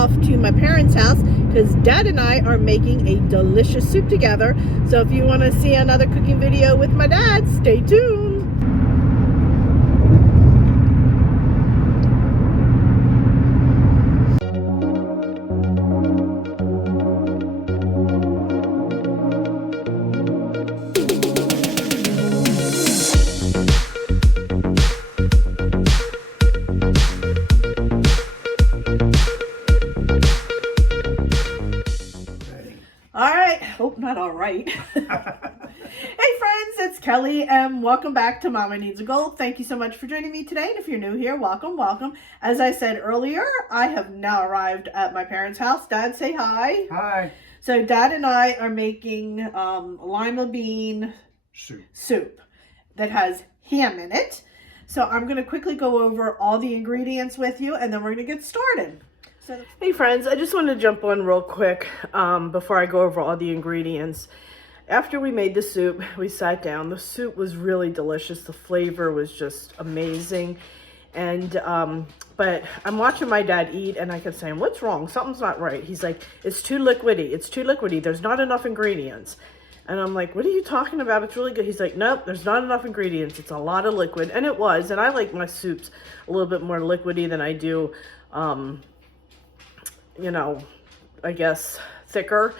off to my parents' house because Dad and I are making a delicious soup together. So if you want to see another cooking video with my dad, stay tuned. Not all right. Hey friends, it's Kelly and welcome back to Mama Needs a Goal. Thank you so much for joining me today, and if you're new here, welcome. As I said earlier, I have now arrived at my parents' house. Dad, say hi. Hi. So Dad and I are making lima bean soup that has ham in it. So I'm going to quickly go over all the ingredients with you and then we're going to get started. Hey friends, I just wanted to jump on real quick before I go over all the ingredients. After we made the soup, we sat down. The soup was really delicious. The flavor was just amazing. And but I'm watching my dad eat and I kept saying, what's wrong? Something's not right. He's like, it's too liquidy. It's too liquidy. There's not enough ingredients. And I'm like, what are you talking about? It's really good. He's like, nope, there's not enough ingredients. It's a lot of liquid. And it was. And I like my soups a little bit more liquidy than I do you know, I guess thicker.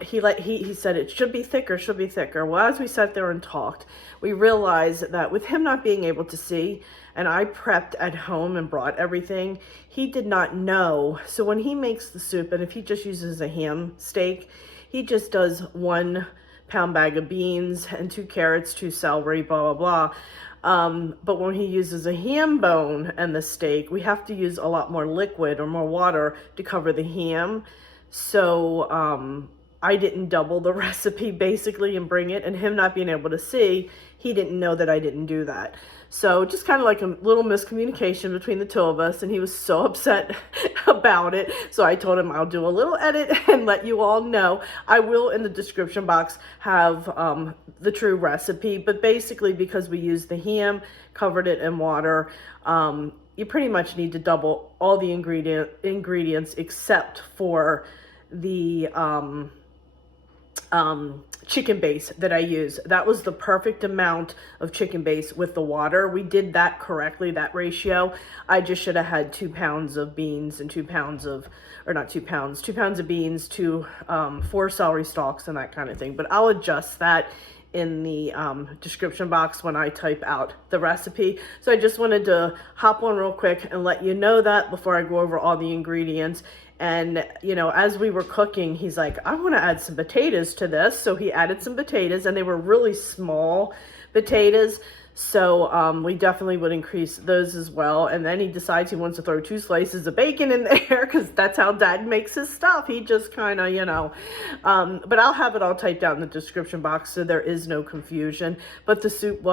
He said it should be thicker. Well, as we sat there and talked, we realized that with him not being able to see, and I prepped at home and brought everything, he did not know. So when he makes the soup, and if he just uses a ham steak, he just does 1 pound bag of beans and 2 carrots, 2 celery, blah, blah, blah. But when he uses a ham bone and the steak, we have to use a lot more liquid or more water to cover the ham. So I didn't double the recipe basically and bring it, and him not being able to see, he didn't know that I didn't do that. So just kind of like a little miscommunication between the two of us, and he was so upset about it. So I told him I'll do a little edit and let you all know. I will in the description box have the true recipe, but basically because we used the ham, covered it in water, you pretty much need to double all the ingredients except for the chicken base that I use. That was the perfect amount of chicken base with the water. We did that correctly, that ratio. I just should have had 2 pounds of beans and 2 pounds of, or not 2 pounds, 2 pounds of beans, 4 celery stalks and that kind of thing. But I'll adjust that in the description box when I type out the recipe. So I just wanted to hop on real quick and let you know that before I go over all the ingredients. And, you know, as we were cooking, he's like, I want to add some potatoes to this. So he added some potatoes, and they were really small potatoes. So we definitely would increase those as well. And then he decides he wants to throw 2 slices of bacon in there because that's how Dad makes his stuff. He just kind of, you know, but I'll have it all typed out in the description box so there is no confusion. But the soup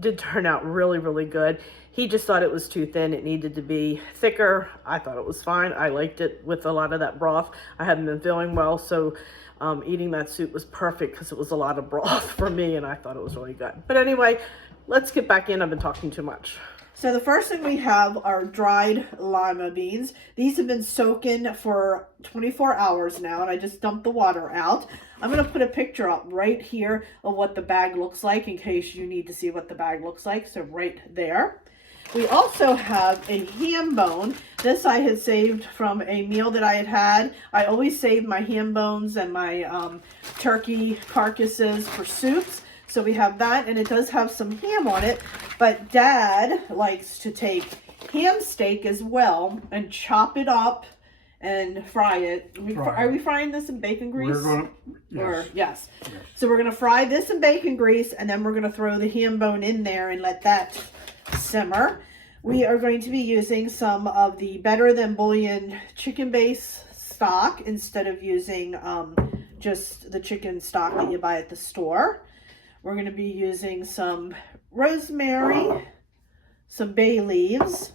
did turn out really, really good. He just thought it was too thin. It needed to be thicker. I thought it was fine. I liked it with a lot of that broth. I hadn't been feeling well, so eating that soup was perfect because it was a lot of broth for me, and I thought it was really good. But anyway, let's get back in. I've been talking too much. So the first thing we have are dried lima beans. These have been soaking for 24 hours now, and I just dumped the water out. I'm going to put a picture up right here of what the bag looks like in case you need to see what the bag looks like. So right there. We also have a ham bone. This I had saved from a meal that I had. I always save my ham bones and my turkey carcasses for soups. So we have that, and it does have some ham on it. But Dad likes to take ham steak as well and chop it up and fry it. Are we frying this in bacon grease? Yes. So we're going to fry this in bacon grease, and then we're going to throw the ham bone in there and let that simmer. We are going to be using some of the Better Than Bouillon chicken base stock instead of using just the chicken stock that you buy at the store. We're going to be using some rosemary, some bay leaves,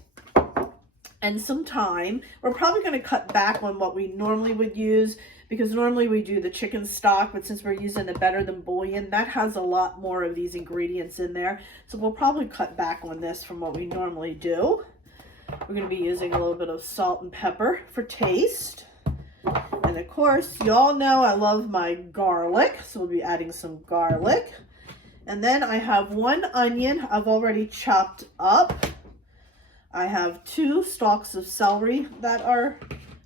and some thyme. We're probably going to cut back on what we normally would use because normally we do the chicken stock, but since we're using the Better Than Bouillon, that has a lot more of these ingredients in there. So we'll probably cut back on this from what we normally do. We're going to be using a little bit of salt and pepper for taste. And of course, y'all know I love my garlic, so we'll be adding some garlic. And then I have 1 onion I've already chopped up. I have 2 stalks of celery that are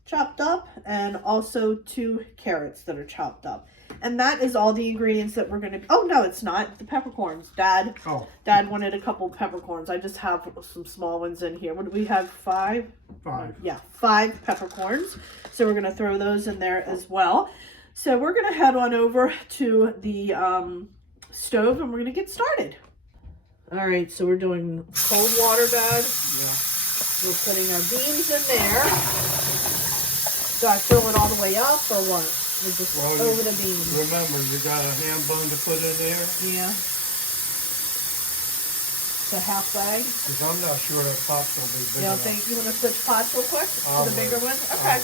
chopped up, and also 2 carrots that are chopped up. And that is all the ingredients that we're going to... Oh, no, it's not. The peppercorns. Dad wanted a couple peppercorns. I just have some small ones in here. What do we have? 5? 5. Yeah, 5 peppercorns. So we're going to throw those in there as well. So we're going to head on over to the stove, and we're going to get started. All right, so we're doing cold water, Dad. Yeah. We're putting our beans in there. Do I fill it all the way up, or what? We're just over the beans. Remember, you got a ham bone to put in there? Yeah. So halfway? Because I'm not sure that pot's going to be big You don't enough. think you want to switch pots real quick to the bigger one? Okay.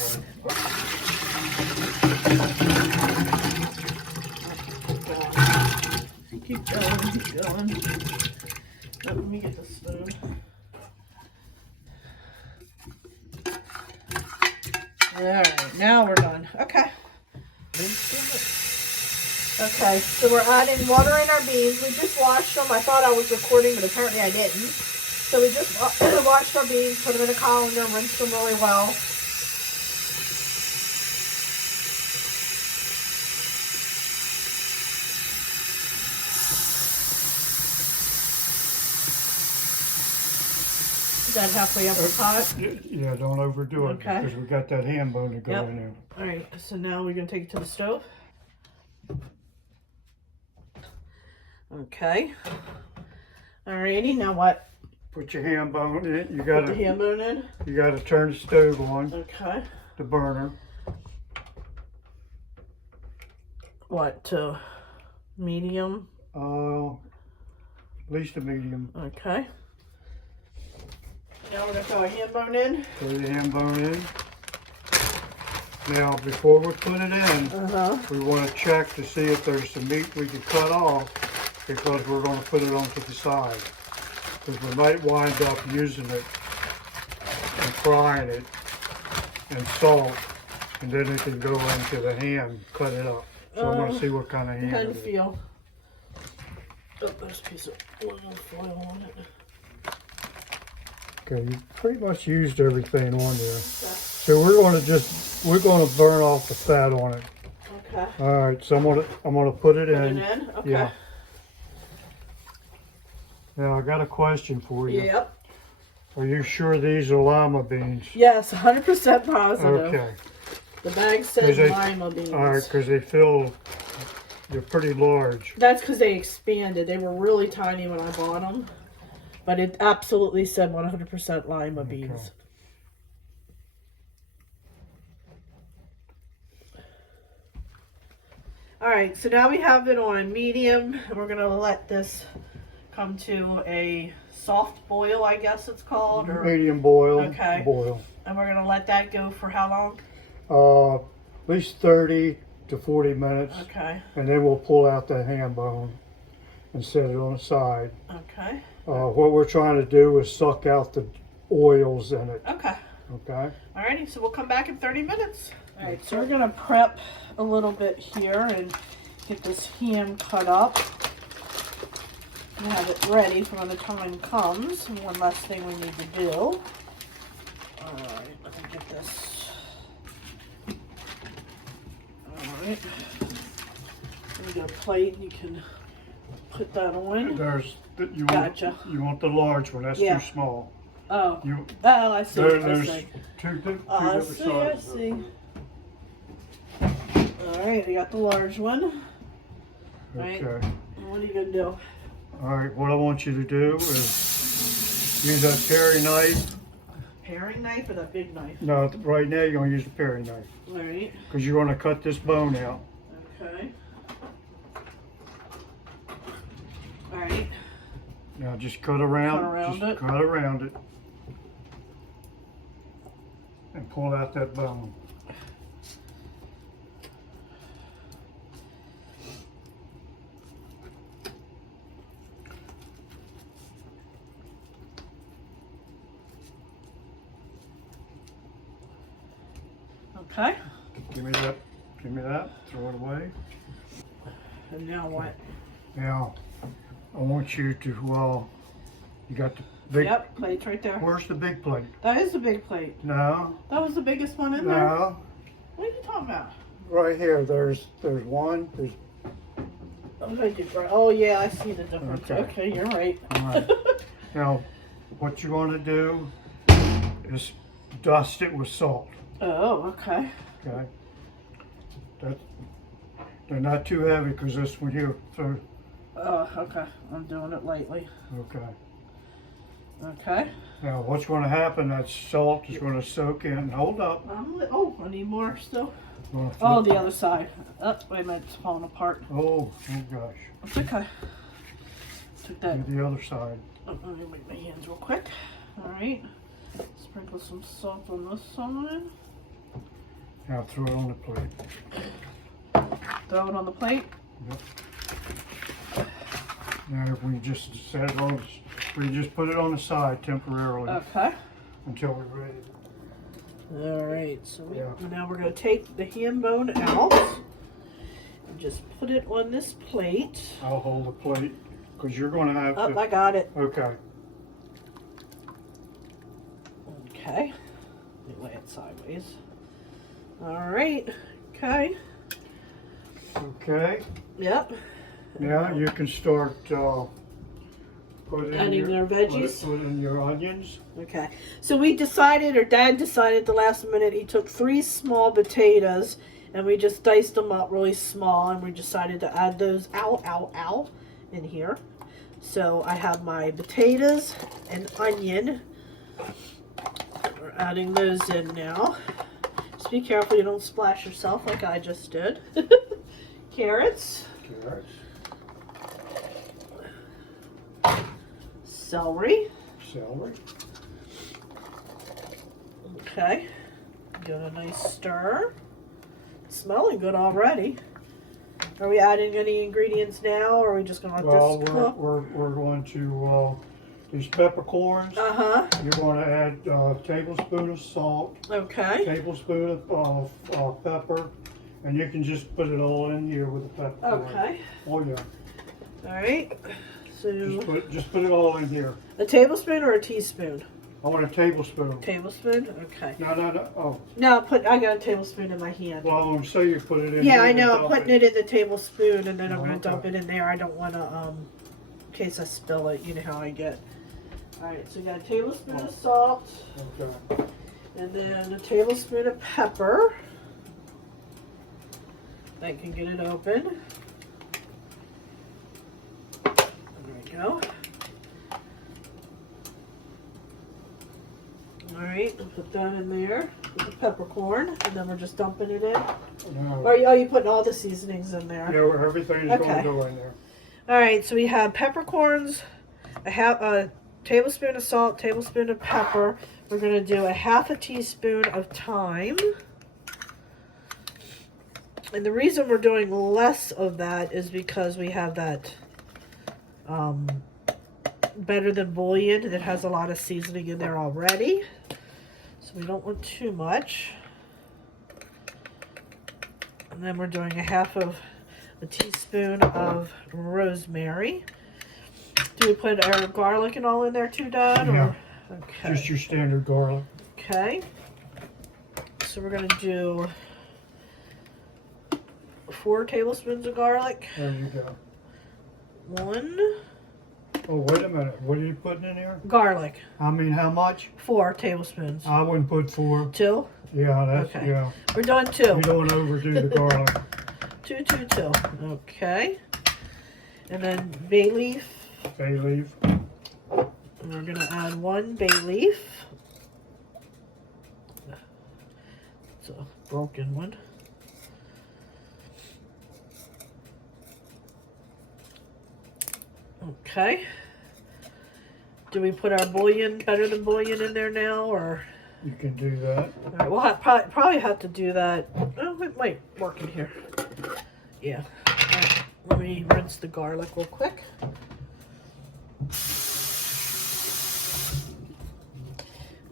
Keep going, keep going. Let me get the spoon. Alright, now we're done. Okay. Okay, so we're adding water in our beans. We just washed them. I thought I was recording, but apparently I didn't. So we just washed our beans, put them in a colander, rinsed them really well. Is that halfway up the pot? Yeah, don't overdo it. Okay. Because we got that ham bone to go in there. All right, so now we're going to take it to the stove. Okay. Alrighty, now what? Put your ham bone in it. You Put got the ham bone in. You got to turn the stove on. Okay. The burner. What, to medium? At least a medium. Okay. Now we're going to throw a ham bone in. Throw the ham bone in. Now, before we put it in, we want to check to see if there's some meat we can cut off, because we're going to put it onto the side. Because we might wind up using it and frying it in salt, and then it can go into the ham, cut it up. So I want to see what kind of ham How it do is. you feel? Oh, there's a piece of aluminum foil on it. Okay, you pretty much used everything on there. So we're going to burn off the fat on it. Okay. All right, so I'm gonna put it in. Put it in? Okay. Yeah. Now I got a question for you. Yep. Are you sure these are lima beans? Yes, 100% positive. Okay. The bag says lima beans. All right, because they're pretty large. That's because they expanded. They were really tiny when I bought them. But it absolutely said 100% lima beans. Alright, so now we have it on medium. We're going to let this come to a soft boil, I guess it's called. Or Medium boil. Okay. Boil. And we're going to let that go for how long? At least 30 to 40 minutes. Okay. And then we'll pull out that ham bone and set it on the side. Okay. What we're trying to do is suck out the oils in it. Okay. Okay. Alrighty, so we'll come back in 30 minutes. Alright, so we're going to prep a little bit here and get this ham cut up and have it ready for when the time comes. And one last thing we need to do. Alright, let me get this. Alright. Let me get a plate and you can put that on. Gotcha. You want the large one, that's too small. Oh, I see. There's two different I sizes. see. Alright, I got the large one. Okay. Right. What are you going to do? Alright, what I want you to do is use that paring knife. Paring knife or that big knife? No, right now you're going to use the paring knife. Alright. Because you're going to cut this bone out. Okay. Alright. Now just cut around. Cut around it. And pull out that bone. Okay. Give me that. Give me that. Throw it away. And now what? Now, I want you to, well, you got the big. Yep, plate's right there. Where's the big plate? That is the big plate. No. That was the biggest one in there? No. What are you talking about? Right here. There's one. There's. Oh yeah, I see the difference. Okay. Okay, you're right. All right. Now, what you're going to do is dust it with salt. Oh, okay. Okay. They're not too heavy because this one here. So. Oh, okay. I'm doing it lightly. Okay. Okay. Now, what's going to happen? That salt is going to soak in. Hold up. Oh, I need more still. Gonna flip- Oh, the other side. Oh, wait a minute, it's falling apart. Oh gosh. It's okay. Took that. Do the other side. Let me make my hands real quick. All right. Sprinkle some salt on this side. Now throw it on the plate. Throw it on the plate. Yep. Now we just set it on. We just put it on the side temporarily Okay. until we're ready. All right. So Yeah. now we're going to take the ham bone out and just put it on this plate. I'll hold the plate because you're going to have Oh, to. I got it. Okay. Okay. Let me lay it sideways. All right. Okay. Okay. Yep. Now you can start putting Adding their veggies. Put in your onions. Okay. So we decided, or Dad decided at the last minute, he took 3 small potatoes and we just diced them up really small, and we decided to add those in here. So I have my potatoes and onion. We're adding those in now. Just be careful you don't splash yourself like I just did. Carrots. Carrots. Celery. Celery. Okay. Give it a nice stir. Smelling good already. Are we adding any ingredients now, or are we just going to let this cook? We're going to these peppercorns. You're going to add a tablespoon of salt, Okay. tablespoon of pepper, and you can just put it all in here with the peppercorn. Okay. Oh yeah. All right. So Just put it all in here. a tablespoon or a teaspoon? I want a tablespoon. Tablespoon. Okay. No. Oh. No, I got a tablespoon in my hand. Well, I'm saying you put it in. Yeah, here I and know. I'm dump putting it in the tablespoon, and then I'm going to Okay. dump it in there. I don't want to, in case I spill it. You know how I get. All right. So we got a tablespoon of salt, Okay. and then a tablespoon of pepper. I can get it open. There we go. All right, we'll put that in there with the peppercorn, and then we're just dumping it in. No. Or are you putting all the seasonings in there? Yeah, everything is going Okay. to go in there. All right, so we have peppercorns, a tablespoon of salt, tablespoon of pepper. We're gonna do a half a teaspoon of thyme. And the reason we're doing less of that is because we have that better than bouillon that has a lot of seasoning in there already. So we don't want too much. And then we're doing a half of a teaspoon of rosemary. Do we put our garlic and all in there too, Dad? Yeah. Or? Okay. Just your standard garlic. Okay. So we're gonna do 4 tablespoons of garlic. There you go. 1 Oh, wait a minute. What are you putting in here? garlic. I mean, how much? 4 tablespoons. I wouldn't put 4. 2. Yeah, that's, Okay. yeah. We're doing 2. You don't want to overdo the garlic. 2. Okay. And then bay leaf. Bay leaf. And we're gonna add 1 bay leaf. It's a broken one. Okay. Do we put our bouillon, better than bouillon, in there now, or? You can do that. All right, we'll probably have to do that. Oh, it might work in here. Yeah. All right, let me rinse the garlic real quick.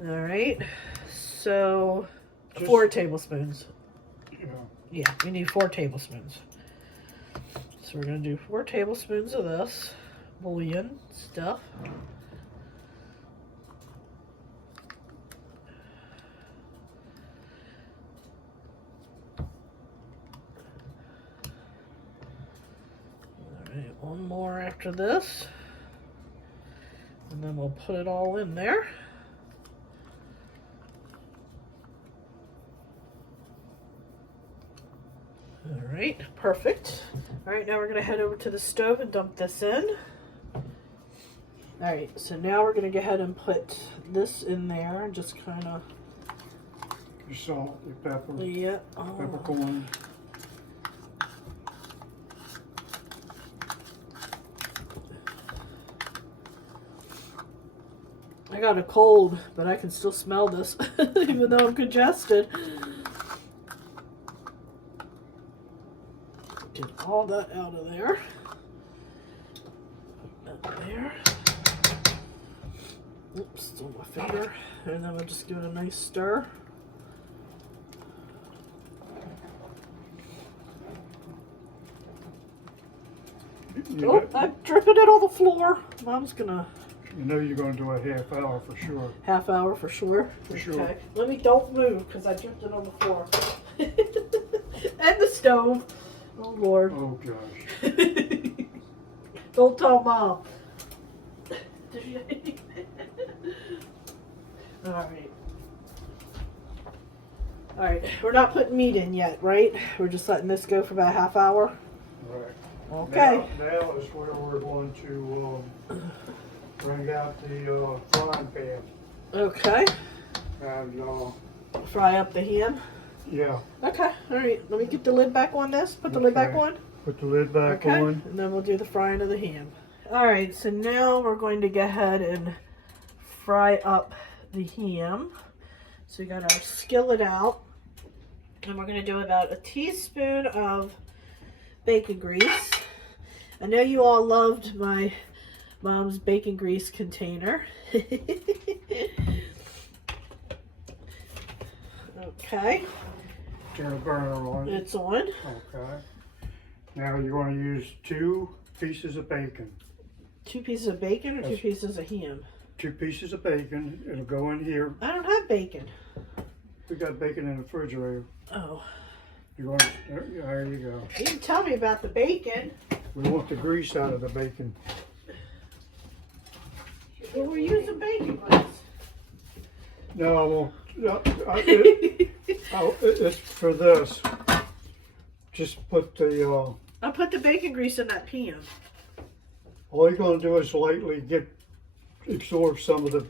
All right. So 4 tablespoons. Yeah. Yeah, we need 4 tablespoons. So we're going to do 4 tablespoons of this bouillon stuff. Alright, one more after this. And then we'll put it all in there. Alright, perfect. Alright, now we're going to head over to the stove and dump this in. Alright, so now we're going to go ahead and put this in there and just kind of... Your salt, your pepper, Yeah. peppercorn. I got a cold, but I can still smell this, even though I'm congested. Get all that out of there. Put that there. Oops, still my finger. And then we'll just give it a nice stir. Oh, I'm dripping it on the floor. Mom's gonna... You know you're going to do a half hour for sure. Half hour for sure? For sure. Let me, don't move, because I dripped it on the floor. And the stove. Oh, Lord. Oh, gosh. Don't tell Mom. Alright. Alright, we're not putting meat in yet, right? We're just letting this go for about a half hour? Right. Okay. Now is where we're going to bring out the frying pan. Okay. And, Fry up the ham? yeah. Okay, alright. Let me get the lid back on this. Put the lid back on. Put the lid back Okay, on. and then we'll do the frying of the ham. Alright, so now we're going to go ahead and fry up the ham. So we got our skillet out. And we're going to do about a teaspoon of bacon grease. I know you all loved my Mom's bacon grease container. Okay. Turn the burner on. It's on. Okay. Now you're going to use 2 pieces of bacon. 2 pieces of bacon or 2 pieces of ham? 2 pieces of bacon. It'll go in here. I don't have bacon. We got bacon in the refrigerator. Oh. You're going to, there you go. You didn't tell me about the bacon. We want the grease out of the bacon. Well, we're using bacon grease. No, I won't. It's for this. Just put the, I'll put the bacon grease in that pan. all you're going to do is lightly absorb some of the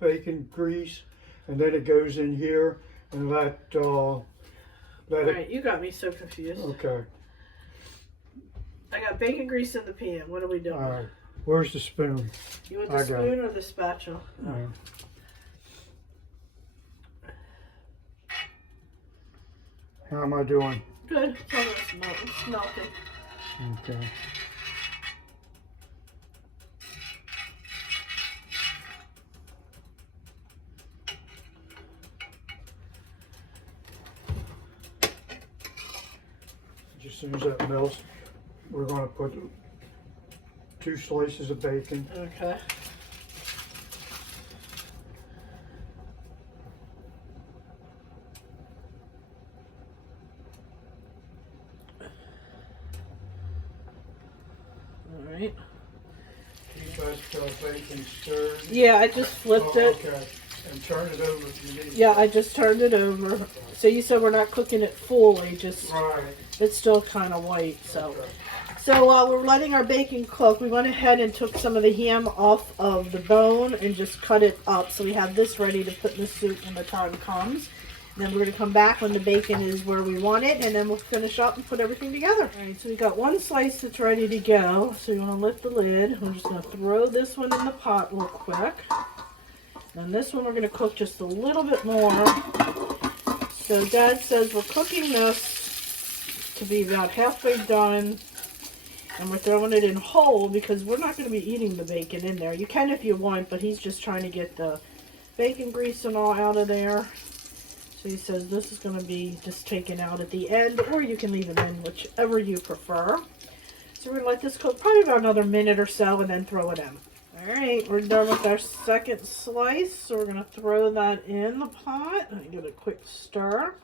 bacon grease, and then it goes in here, and let Alright, you got me so confused. Okay. I got bacon grease in the pan. What are we doing? All right. Where's the spoon? You want the spoon or the spatula? How am I doing? Good. It's melting. Okay. Just as soon as that melts, we're going to put 2 slices of bacon. Okay. Alright. You guys got bacon stirred? Yeah, I just flipped it. Okay. And turn it over if you need. Yeah, I just turned it over. So you said we're not cooking it fully, just Right. it's still kind of white, so. Okay. So while we're letting our bacon cook, we went ahead and took some of the ham off of the bone and just cut it up. So we have this ready to put in the soup when the time comes. And then we're going to come back when the bacon is where we want it, and then we'll finish up and put everything together. All right, so we got 1 slice that's ready to go. So you want to lift the lid. We're just going to throw this one in the pot real quick. And this one we're going to cook just a little bit more. So Dad says we're cooking this to be about halfway done. And we're throwing it in whole because we're not going to be eating the bacon in there. You can if you want, but he's just trying to get the bacon grease and all out of there. So So he says this is going to be just taken out at the end, or you can leave it in, whichever you prefer. So we're going to let this cook probably about another minute or so and then throw it in. Alright, we're done with our second slice, so we're going to throw that in the pot and give it a quick stir.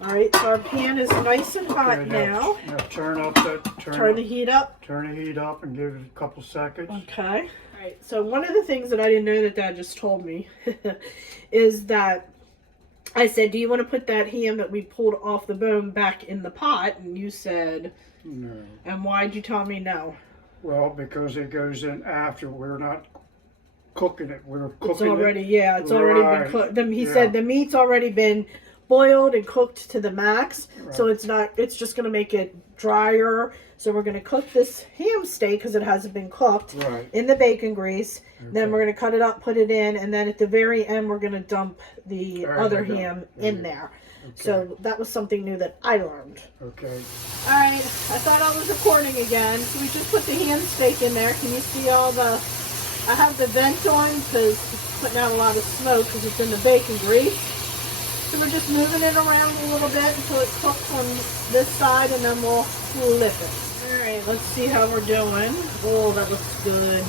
Alright, so our pan is nice and hot Okay, now. Now turn up that, Turn the heat up. Turn the heat up and give it a couple seconds. Okay. Alright, so one of the things that I didn't know that Dad just told me is that I said, do you want to put that ham that we pulled off the bone back in the pot? And you said, no. And why'd you tell me no? Well, because it goes in after. We're not cooking it. We're cooking It's already, it. yeah, it's already been cooked. He said the meat's already been boiled and cooked to the max, so it's just going to make it drier. So we're going to cook this ham steak, because it hasn't been cooked, in the bacon grease. Okay. Then we're going to cut it up, put it in, and then at the very end we're going to dump the other ham in there. Okay. So that was something new that I learned. Okay. Alright, I thought I was recording again. So we just put the ham steak in there. Can you see all the... I have the vent on because it's putting out a lot of smoke because it's in the bacon grease. So we're just moving it around a little bit until it cooks on this side, and then we'll flip it. Alright, let's see how we're doing. Oh, that looks good.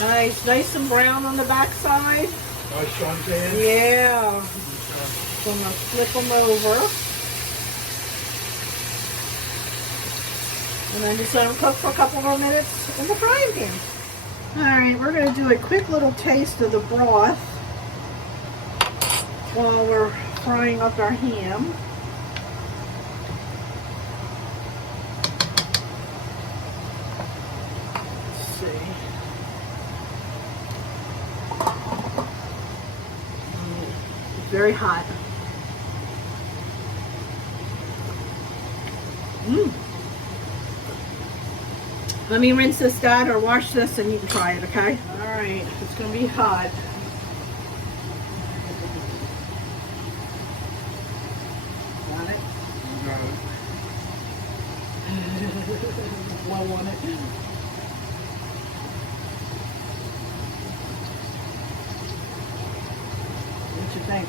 Nice and brown on the back side. Nice suntan? Yeah. So I'm going to flip them over. And then just let them cook for a couple more minutes in the frying pan. Alright, we're going to do a quick little taste of the broth while we're frying up our ham. Let's see. It's very hot. Let me rinse this, Dad, or wash this, and you can try it, okay? Alright, it's going to be hot. Got it? Got it. Blow on it. What you think?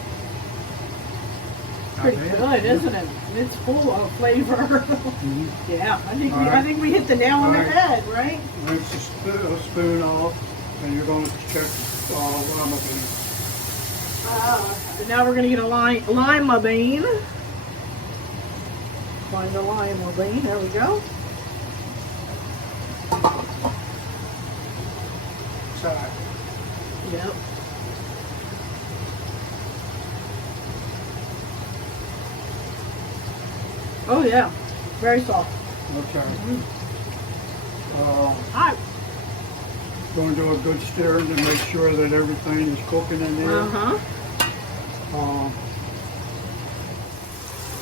Pretty good, isn't it? It's full of flavor. Mm-hmm. Yeah, I think we hit the nail on the head, right? Rinse a spoon off, and you're going to check lima bean. Now we're going to get a lima bean. Find the lima bean. There we go. Side. Yep. Oh yeah, very soft. Okay. Mm-hmm. Hot. Going to do a good stirring to make sure that everything is cooking in there. All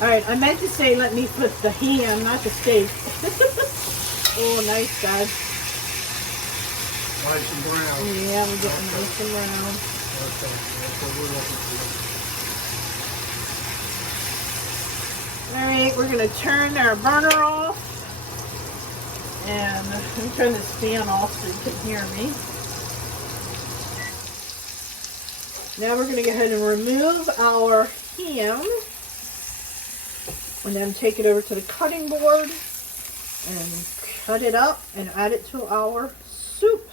right, I meant to say let me put the ham, not the steak. Oh, nice, guys. Nice and brown. Yeah, we're getting nice and brown. Okay, that's what we're looking for. Alright, we're going to turn our burner off. And let me turn this fan off so you can hear me. Now we're going to go ahead and remove our ham. And then take it over to the cutting board and cut it up and add it to our soup.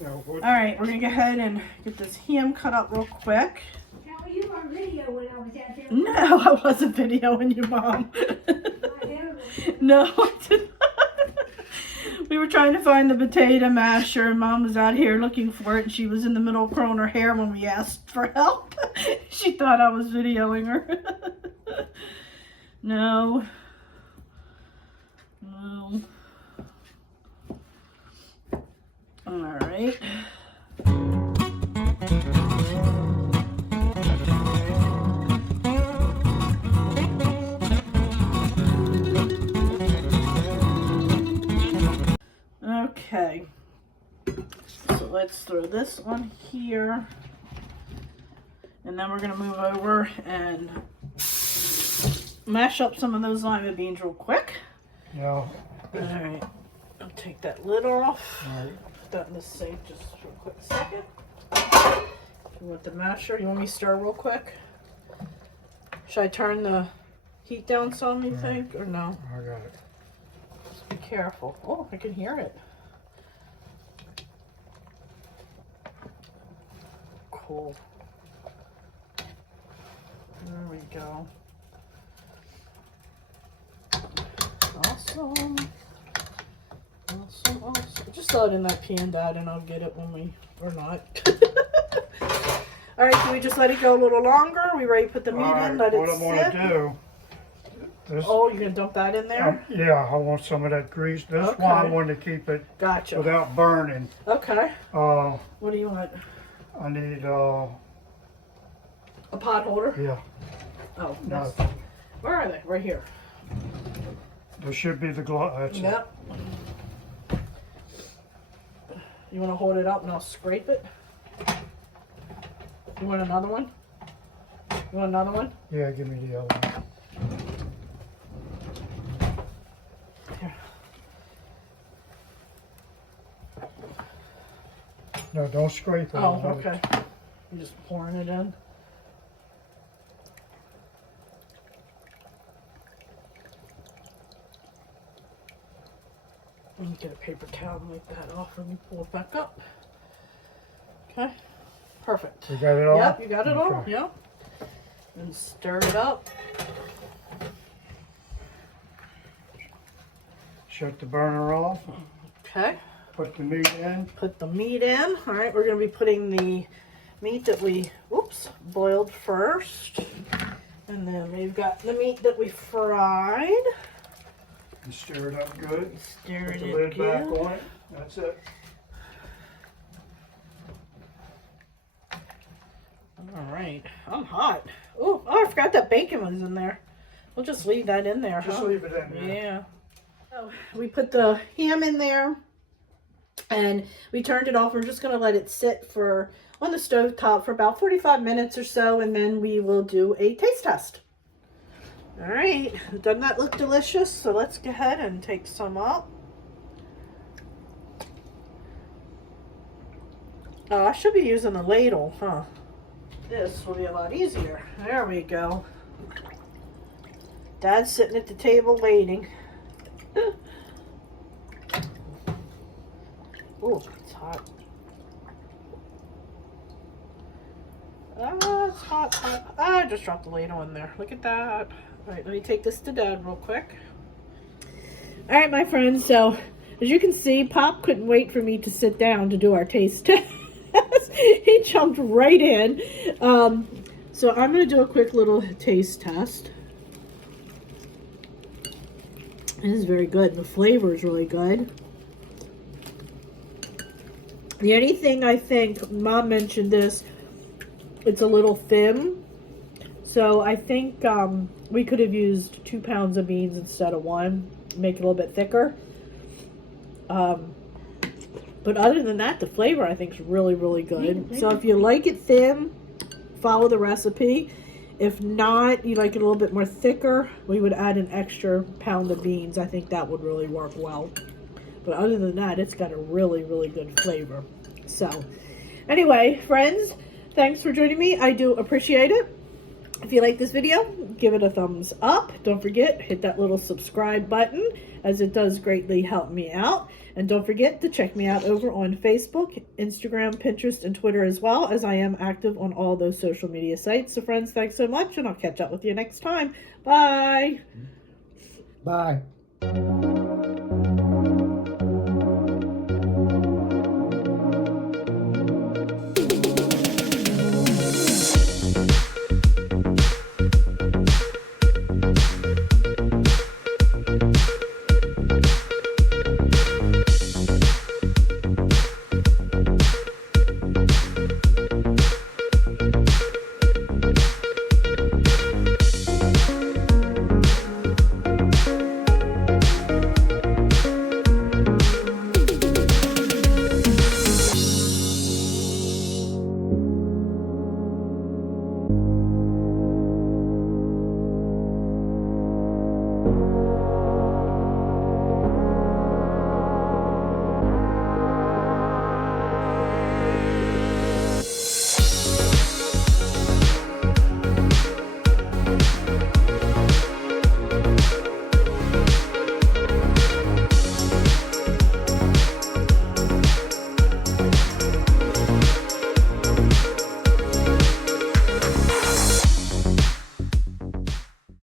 Alright, we're going to go ahead and get this ham cut up real quick. Now, you were on video when I was out there. No, I wasn't videoing you, Mom. No, I did not. We were trying to find the potato masher, and Mom was out here looking for it, and she was in the middle of curling her hair when we asked for help. She thought I was videoing her. No. No. All right. Okay, so let's throw this on here, and then we're going to move over and mash up some of those lima beans real quick. Yeah. Alright, I'll take that lid off. Put that in the sink just for a quick second. With the masher, you want me to stir real quick? Should I turn the heat down some, you think, or no? I got it. Just be careful. Oh, I can hear it. Cool. There we go. Awesome. Awesome, awesome. Just throw it in that pan, Dad, and I'll get it when we, or not. All right, can we just let it go a little longer? Are we ready to put the meat in, let it sit? What I want to do, this, Oh, you're going to dump that in there? yeah, I want some of that grease. That's why I wanted to keep it Gotcha. without burning. Okay. What do you want? I need, a pot holder? yeah. Oh, No, where are they? Right here. there should be the glove. That's it. Yep. You want to hold it up and I'll scrape it? You want another one? You want another one? Yeah, give me the other one. Here. No, don't scrape it. Oh, okay. You're just pouring it in. Let me get a paper towel and wipe that off and pull it back up. Okay. Perfect. You got it all? Yep, you got it all. Okay. Yep. And stir it up. Shut the burner off. Okay. Put the meat in. Put the meat in. All right, we're going to be putting the meat that we, boiled first. And then we've got the meat that we fried. And stir it up good. Stir Put it the lid good. back on it. That's it. All right. I'm hot. Oh, I forgot that bacon was in there. We'll just leave that in there, Just huh? leave it in there. Yeah. So we put the ham in there and we turned it off. We're just going to let it sit for on the stove top for about 45 minutes or so, and then we will do a taste test. All right. Doesn't that look delicious? So let's go ahead and take some up. Oh, I should be using a ladle, huh? This will be a lot easier. There we go. Dad's sitting at the table waiting. Oh, it's hot. Ah, it's hot, hot. Ah, I just dropped the ladle in there. Look at that. All right, let me take this to Dad real quick. All right, my friends. So, as you can see, Pop couldn't wait for me to sit down to do our taste test. He jumped right in. So I'm going to do a quick little taste test. It is very good. The flavor is really good. The only thing I think, Mom mentioned this, it's a little thin. So I think we could have used 2 pounds of beans instead of 1. Make it a little bit thicker. But other than that, the flavor I think is really, really good. So if you like it thin, follow the recipe. If not, you like it a little bit more thicker, we would add an extra pound of beans. I think that would really work well. But other than that, it's got a really, really good flavor. So anyway, friends, thanks for joining me. I do appreciate it. If you like this video, give it a thumbs up. Don't forget, hit that little subscribe button, as it does greatly help me out. And don't forget to check me out over on Facebook, Instagram, Pinterest, and Twitter as well, as I am active on all those social media sites. So friends, thanks so much, and I'll catch up with you next time. Bye. Bye.